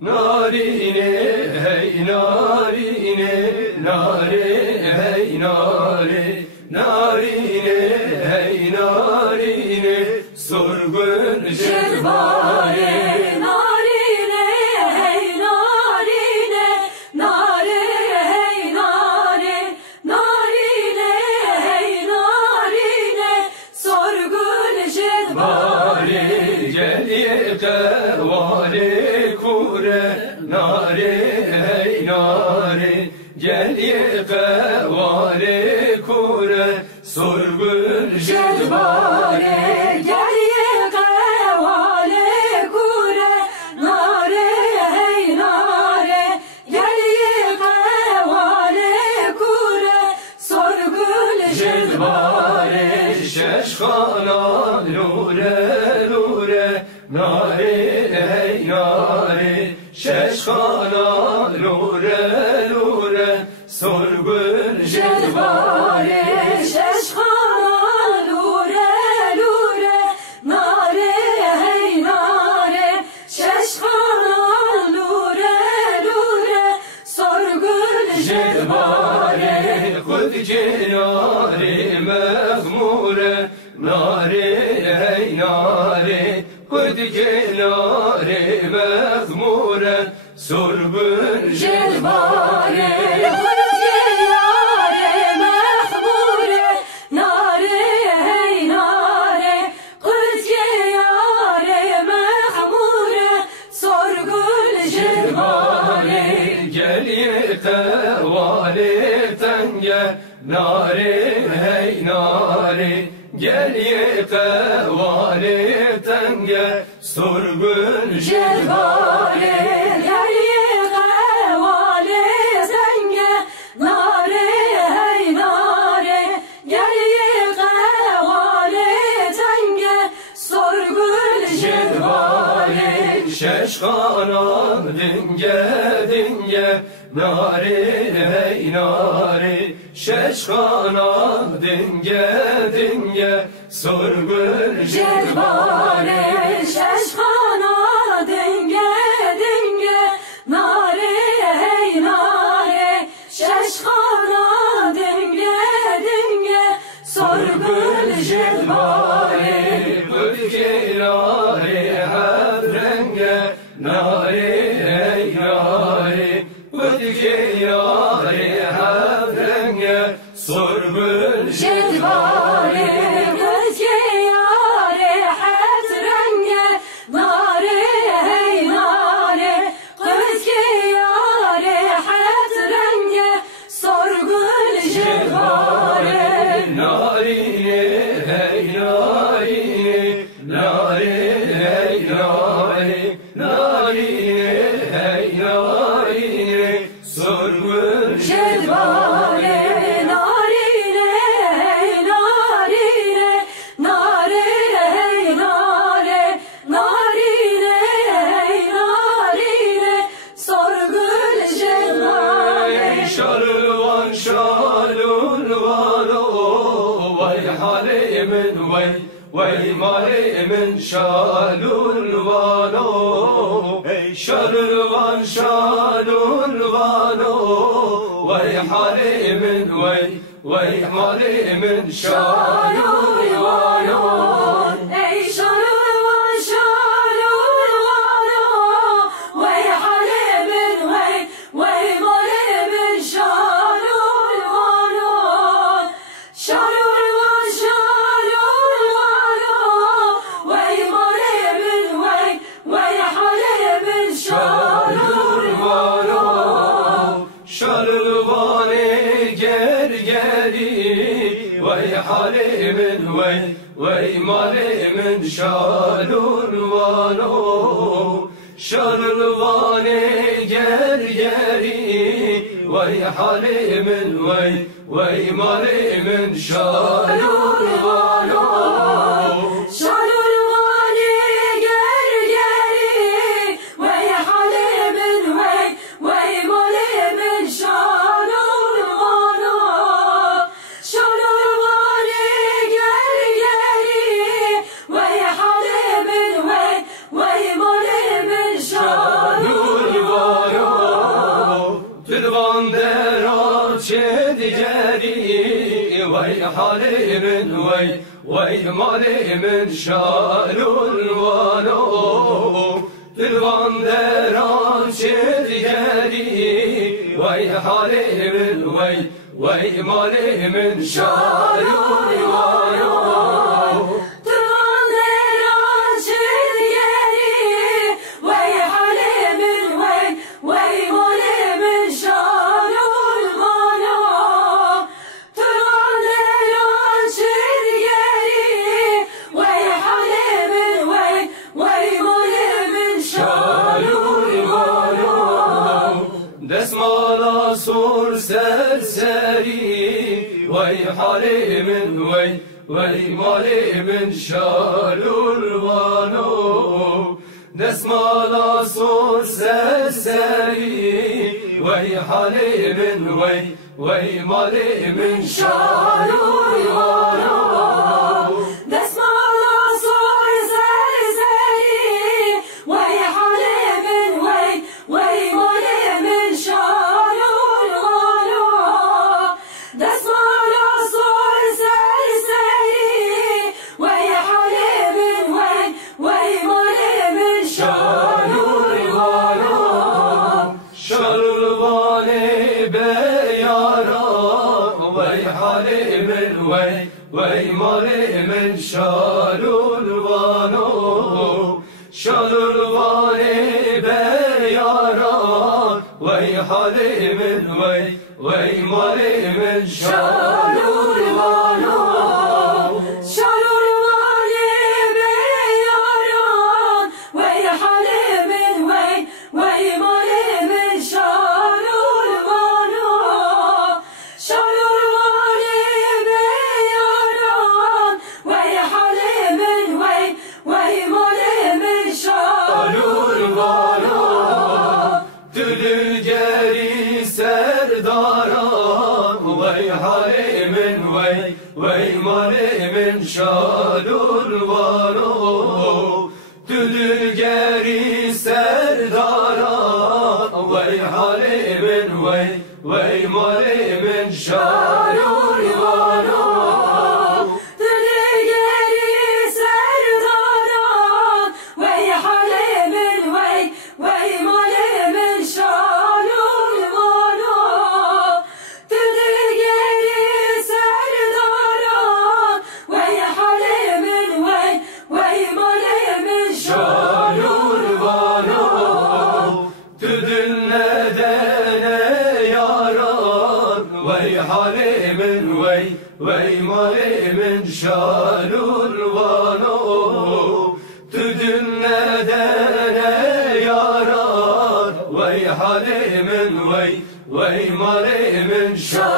narine hey narine, nare hey nare, narine hey narine, sorgun Şerbare narine hey narine, nare hey nare, narine hey narine, sorgun şerbare. Gel yekevare kure, nare hey nare, gel yekevare kure, sorgun Şerbare gel kevale kure, nare hey nare, gel kevale kure, sorgun şerbare. Şeşkana nure nure, nare hey nare, şeşkana nure nure, sorgun Şerbare şeşkana lure lure, nare hey nare, şeşkana lure lure, sorgun şerbare. Kut cenare mehmure, nare hey nare, kut cenare mehmure, sorgun Şerbare yare mehmure, nare hey nare, yare mehmure, sorgun şerbare. Gel yekevale tenge, nare hey nare, gel yekevale tenge, sorgun Şerbare gel kevale senge, nare hey nare, gel kevale senge, sorgun şerbare. Şeşkana dinge dinge, nare hey nare, şeşkana dinge dinge, sorgun Şerbare şeşkana denge denge, nare hey nare, şeşkana denge denge, sorgun şerbare. Kutkelare hadrenge, nare hey nare, kutkelare hadrenge, sorgun Şerbare yare het renge, nare hey nare, yare het renge, sorgun şerbare. narine hey narine, nare hey nare, narine hey narine, sorgun Şerbare narine hey narine, nare hey nare, narine hey narine, sorgun şerbare. Şarılvan şarılvan o, vay halimin vay, vay malimin şarılvan o, şarılvan şarılvan o, vay halimin vay, vay malimin şarılvan o. Ey şarılvan şarılvan o, vay halimin vay, vay malimin şarılvan o. Şarılvan şarılvan o, vay malimin vay, vay halimin şarılvan o. Şarılvane ger geri, vay halimin vay, vay malimin şarılvan o. Şarılvane ger geri, vay halimin vay, vay malimin şarılvan o. Şarılvane ger geri, vay halimin vay, vay malimin şarılvan o. Şarılvane ger geri, vay halimin vay, vay malimin şarılvan o. وي حالي من وي مالي من شالو الوانو الوان دران شريري وي حالي من وي مالي من شالو الوانو دسمالا سور سرسری وی حالی من وی مالی من شالو الوانو دسمالا سور سرسری وی حالی من وی مالی من شالو الوانو وي مالي من شالو الوانو شالو الواني بياران وي حالي من وي مالي من شالو الوانو شالو الواني بياران وي حالي من وي مالي من شالو الوانو شالو وي مالي من شالو الوانو تدلگری سرداران وي حالي من وي مالي من شالو الوانو وي حالي من وي مالي من شالو الوانو تدلنا دانا ياران وي حالي من وي مالي من شالو